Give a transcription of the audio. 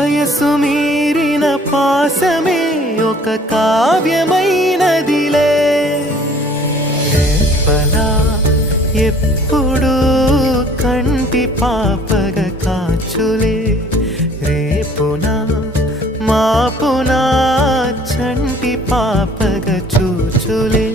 వయసు మీరిన పాసమే ఒక కావ్యమైనదిలే. రేపలా ఎప్పుడు కంటి పాపగ కాచులే, రేపునా మాపునా చంటి పాపగ చూచులే.